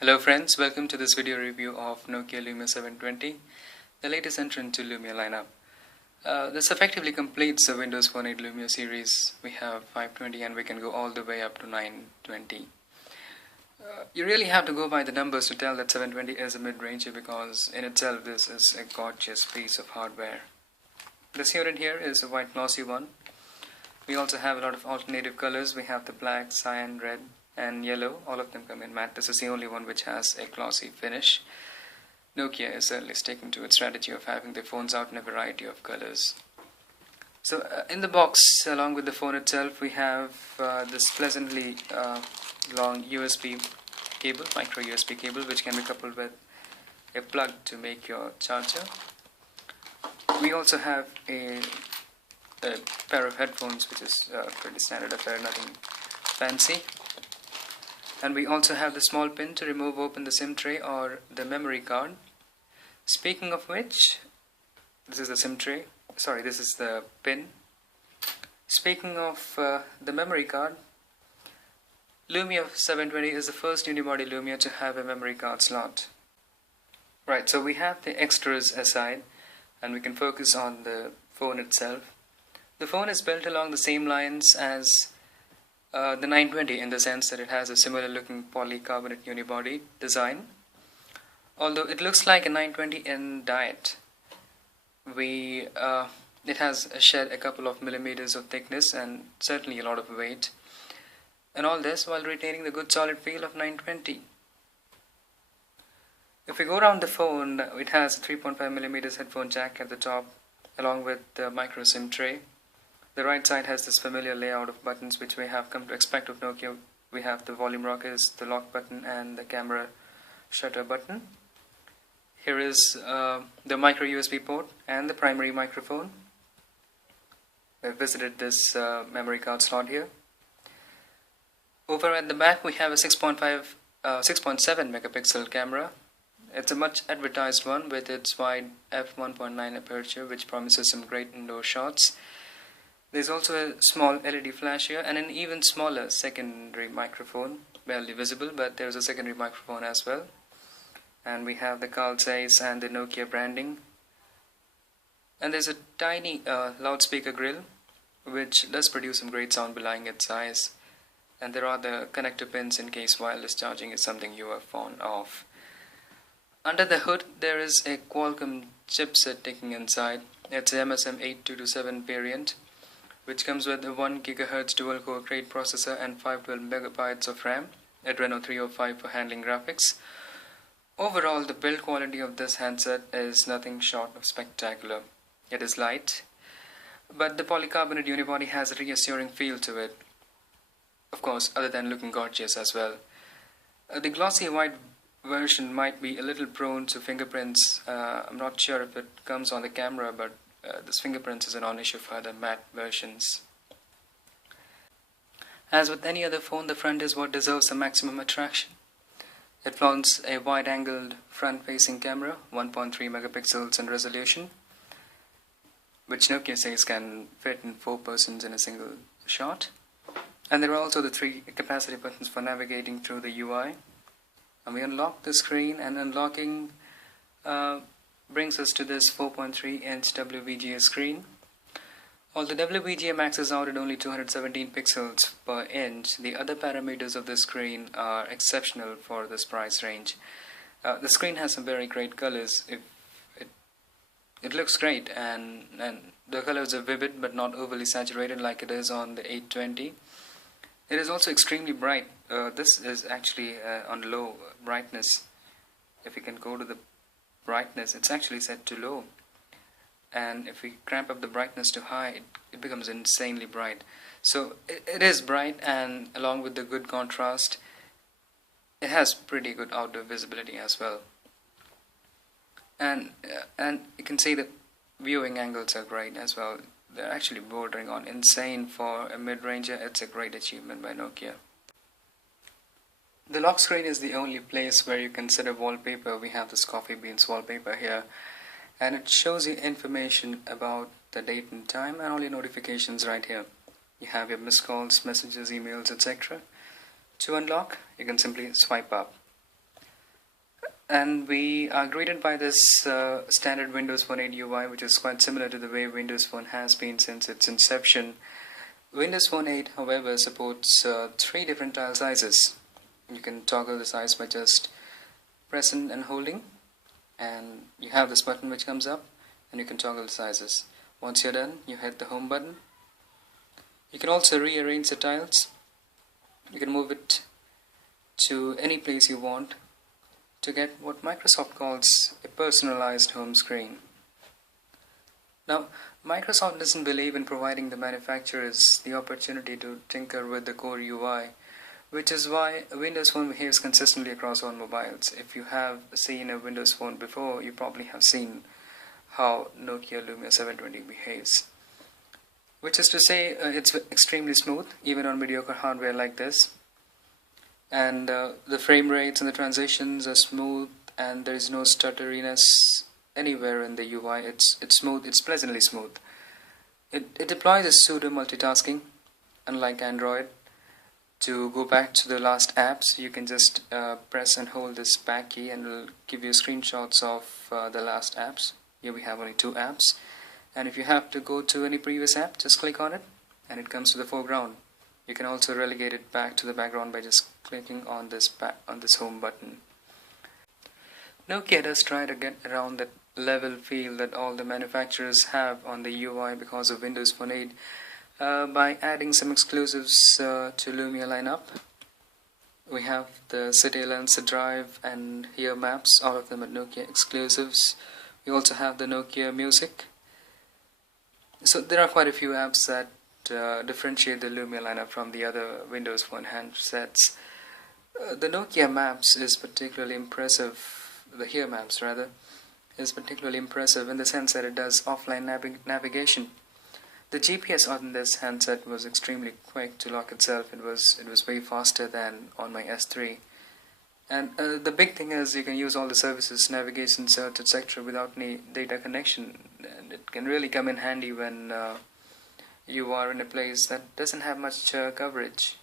Hello friends, welcome to this video review of Nokia Lumia 720, the latest entrant to Lumia lineup. This effectively completes the Windows Phone 8 Lumia series. We have 520 and we can go all the way up to 920. You really have to go by the numbers to tell that 720 is a mid-ranger because in itself this is a gorgeous piece of hardware. This unit here is a white glossy one. We also have a lot of alternative colors. We have the black, cyan, red and yellow. All of them come in matte. This is the only one which has a glossy finish. Nokia is certainly sticking to its strategy of having their phones out in a variety of colors. So in the box, along with the phone itself, we have this pleasantly long USB cable, micro USB cable, which can be coupled with a plug to make your charger. We also have a pair of headphones, which is pretty standard affair, nothing fancy. And we also have the small pin to remove open the SIM tray or the memory card. Speaking of which, this is the SIM tray. Sorry, this is the pin. Speaking of the memory card, Lumia 720 is the first unibody Lumia to have a memory card slot. Right, so we have the extras aside and we can focus on the phone itself. The phone is built along the same lines as the 920 in the sense that it has a similar looking polycarbonate unibody design. Although it looks like a 920 in diet, it has shed a couple of millimeters of thickness and certainly a lot of weight. And all this while retaining the good solid feel of 920. If we go around the phone, it has a 3.5mm headphone jack at the top along with the micro SIM tray. The right side has this familiar layout of buttons which we have come to expect of Nokia. We have the volume rockers, the lock button and the camera shutter button. Here is the micro USB port and the primary microphone. We've visited this memory card slot here. Over at the back we have a 6.7 megapixel camera. It's a much advertised one with its wide f1.9 aperture which promises some great indoor shots. There's also a small LED flash here and an even smaller secondary microphone, barely visible, but there's a secondary microphone as well. And we have the Carl Zeiss and the Nokia branding. And there's a tiny loudspeaker grill which does produce some great sound belying its size. And there are the connector pins in case wireless charging is something you are fond of. Under the hood there is a Qualcomm chipset taking inside. It's a MSM8227 variant, which comes with a 1 GHz dual-core Crate processor and 512 MB of RAM, Adreno 305 for handling graphics. Overall, the build quality of this handset is nothing short of spectacular. It is light, but the polycarbonate unibody has a reassuring feel to it. Of course, other than looking gorgeous as well. The glossy white version might be a little prone to fingerprints. I'm not sure if it comes on the camera, but this fingerprints is a non-issue for the matte versions. As with any other phone, the front is what deserves the maximum attraction. It flaunts a wide-angled front-facing camera, 1.3 megapixels in resolution, which Nokia says can fit in 4 persons in a single shot. And there are also the 3 capacity buttons for navigating through the UI. And we unlock the screen, and unlocking brings us to this 4.3-inch WVGA screen. Although WVGA maxes out at only 217 pixels per inch, the other parameters of the screen are exceptional for this price range. The screen has some very great colors. It looks great, and the colors are vivid but not overly saturated like it is on the 820. It is also extremely bright. This is actually on low brightness. If you can go to the brightness, it's actually set to low, and if we cramp up the brightness to high, it becomes insanely bright. So it is bright, and along with the good contrast, it has pretty good outdoor visibility as well. And you can see that viewing angles are great as well. They're actually bordering on insane for a mid-ranger. It's a great achievement by Nokia. The lock screen is the only place where you can set a wallpaper. We have this coffee beans wallpaper here, and it shows you information about the date and time and all your notifications right here. You have your missed calls, messages, emails, etc. To unlock, you can simply swipe up. And we are greeted by this standard Windows Phone 8 UI, which is quite similar to the way Windows Phone has been since its inception. Windows Phone 8, however, supports 3 different tile sizes. You can toggle the size by just pressing and holding, and you have this button which comes up, and you can toggle the sizes. Once you're done, you hit the home button. You can also rearrange the tiles. You can move it to any place you want to get what Microsoft calls a personalized home screen. Now, Microsoft doesn't believe in providing the manufacturers the opportunity to tinker with the core UI, which is why Windows Phone behaves consistently across all mobiles. If you have seen a Windows Phone before, you probably have seen how Nokia Lumia 720 behaves. Which is to say, it's extremely smooth, even on mediocre hardware like this. And the frame rates and the transitions are smooth, and there is no stutteriness anywhere in the UI. It's smooth, it's pleasantly smooth. It deploys a pseudo multitasking, unlike Android. To go back to the last apps, you can just press and hold this back key and it will give you screenshots of the last apps. Here we have only 2 apps, and if you have to go to any previous app, just click on it and it comes to the foreground. You can also relegate it back to the background by just clicking on this home button. Nokia does try to get around that level feel that all the manufacturers have on the UI because of Windows Phone 8 by adding some exclusives to Lumia lineup. We have the City Lens, the Drive, and Here Maps, all of them are Nokia exclusives. We also have the Nokia Music. So there are quite a few apps that differentiate the Lumia lineup from the other Windows Phone handsets. The Nokia Maps is particularly impressive, the Here Maps rather, is particularly impressive in the sense that it does offline navigation. The GPS on this handset was extremely quick to lock itself. It was way faster than on my S3. And the big thing is you can use all the services, navigation, search, etc. without any data connection. And it can really come in handy when you are in a place that doesn't have much coverage.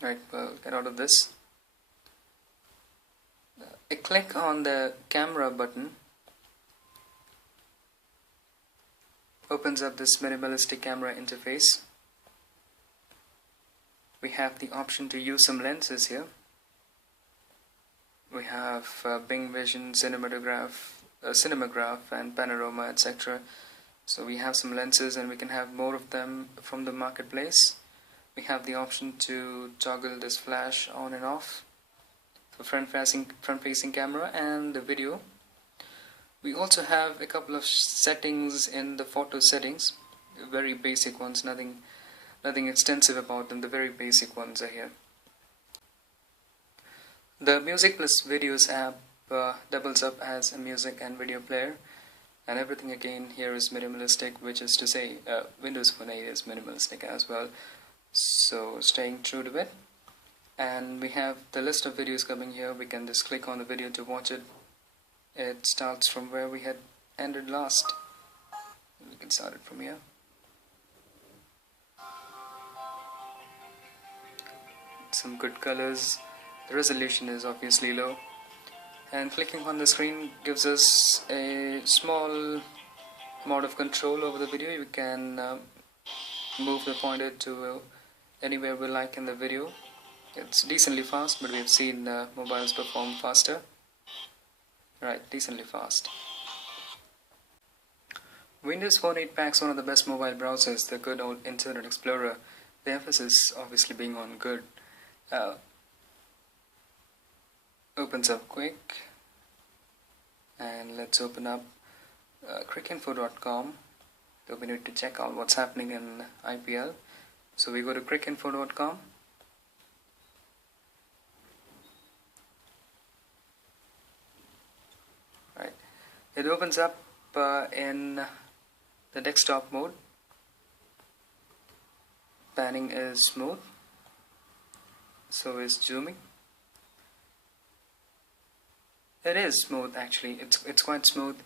Right, well, get out of this. A click on the camera button opens up this minimalistic camera interface. We have the option to use some lenses here. We have Bing Vision, Cinematograph, and Panorama, etc. So we have some lenses and we can have more of them from the marketplace. We have the option to toggle this flash on and off for front-facing camera and the video. We also have a couple of settings in the photo settings, very basic ones, nothing extensive about them, the very basic ones are here. The Music plus Videos app doubles up as a music and video player, and everything again here is minimalistic, which is to say Windows Phone 8 is minimalistic as well, so staying true to it. And we have the list of videos coming here. We can just click on the video to watch it. It starts from where we had ended last. We can start it from here. Some good colors. The resolution is obviously low. And clicking on the screen gives us a small amount of control over the video. We can move the pointer to anywhere we like in the video. It's decently fast, but we've seen mobiles perform faster. Right, decently fast. Windows Phone 8 packs one of the best mobile browsers, the good old Internet Explorer. The emphasis obviously being on good. Opens up quick. And let's open up crickinfo.com. So we need to check out what's happening in IPL. So we go to crickinfo.com. Right. It opens up in the desktop mode. Panning is smooth. So is zooming. It is smooth actually. It's quite smooth.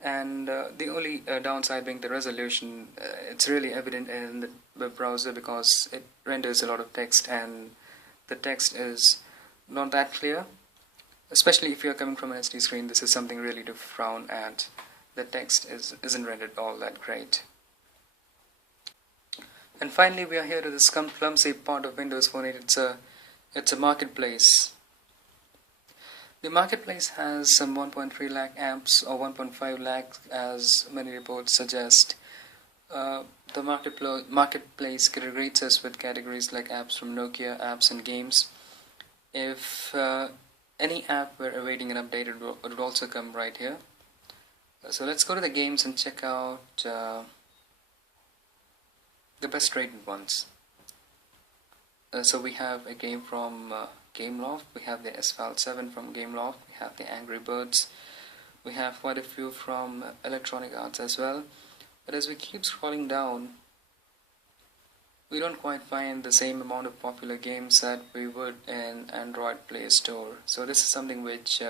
And the only downside being the resolution. It's really evident in the web browser because it renders a lot of text and the text is not that clear. Especially if you're coming from an SD screen, this is something really to frown at. The text isn't rendered all that great. And finally, we are here to this clumsy part of Windows Phone 8. It's a marketplace. The marketplace has some 1.3 lakh apps, or 1.5 lakh as many reports suggest. The marketplace rates us with categories like apps from Nokia, apps and games. If any app were awaiting an update, it would also come right here. So let's go to the games and check out the best rated ones. So we have a game from Gameloft, we have the Asphalt 7 from Gameloft, we have the Angry Birds, we have quite a few from Electronic Arts as well. But as we keep scrolling down, we don't quite find the same amount of popular games that we would in Android Play Store. So this is something which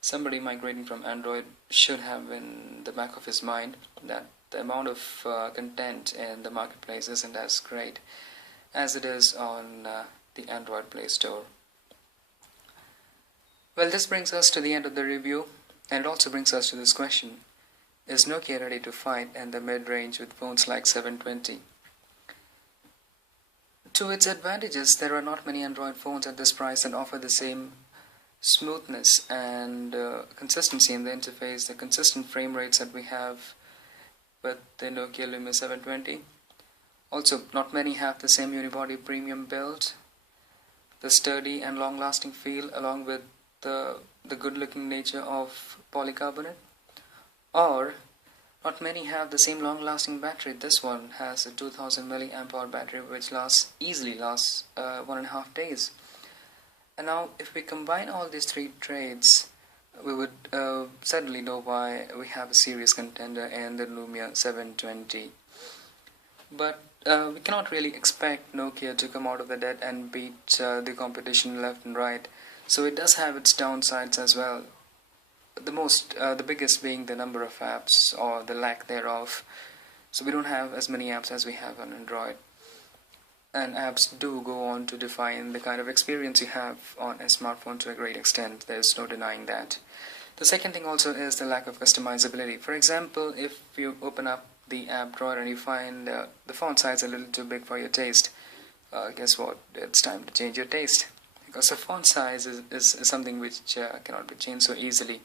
somebody migrating from Android should have in the back of his mind, that the amount of content in the marketplace isn't as great as it is on the Android Play Store. Well, this brings us to the end of the review, and it also brings us to this question: is Nokia ready to fight in the mid-range with phones like 720? To its advantages, there are not many Android phones at this price that offer the same smoothness and consistency in the interface, the consistent frame rates that we have with the Nokia Lumia 720. Also, not many have the same unibody premium build, the sturdy and long-lasting feel, along with the good-looking nature of polycarbonate. Or, not many have the same long-lasting battery. This one has a 2000 mAh battery which easily lasts 1.5 days. And now, if we combine all these three traits, we would certainly know why we have a serious contender in the Lumia 720. But we cannot really expect Nokia to come out of the dead and beat the competition left and right. So it does have its downsides as well. The biggest being the number of apps, or the lack thereof. So we don't have as many apps as we have on Android. And apps do go on to define the kind of experience you have on a smartphone to a great extent. There's no denying that. The second thing also is the lack of customizability. For example, if you open up the app drawer and you find the font size a little too big for your taste, guess what? It's time to change your taste. Because the font size is something which cannot be changed so easily.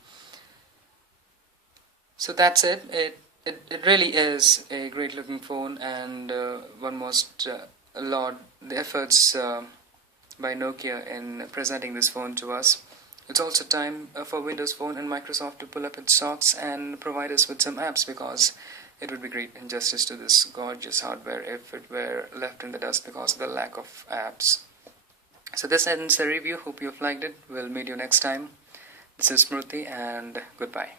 So that's it. It really is a great looking phone, and one must laud the efforts by Nokia in presenting this phone to us. It's also time for Windows Phone and Microsoft to pull up its socks and provide us with some apps, because it would be great injustice to this gorgeous hardware if it were left in the dust because of the lack of apps. So this ends the review. Hope you've liked it. We'll meet you next time. This is Smruti, and goodbye.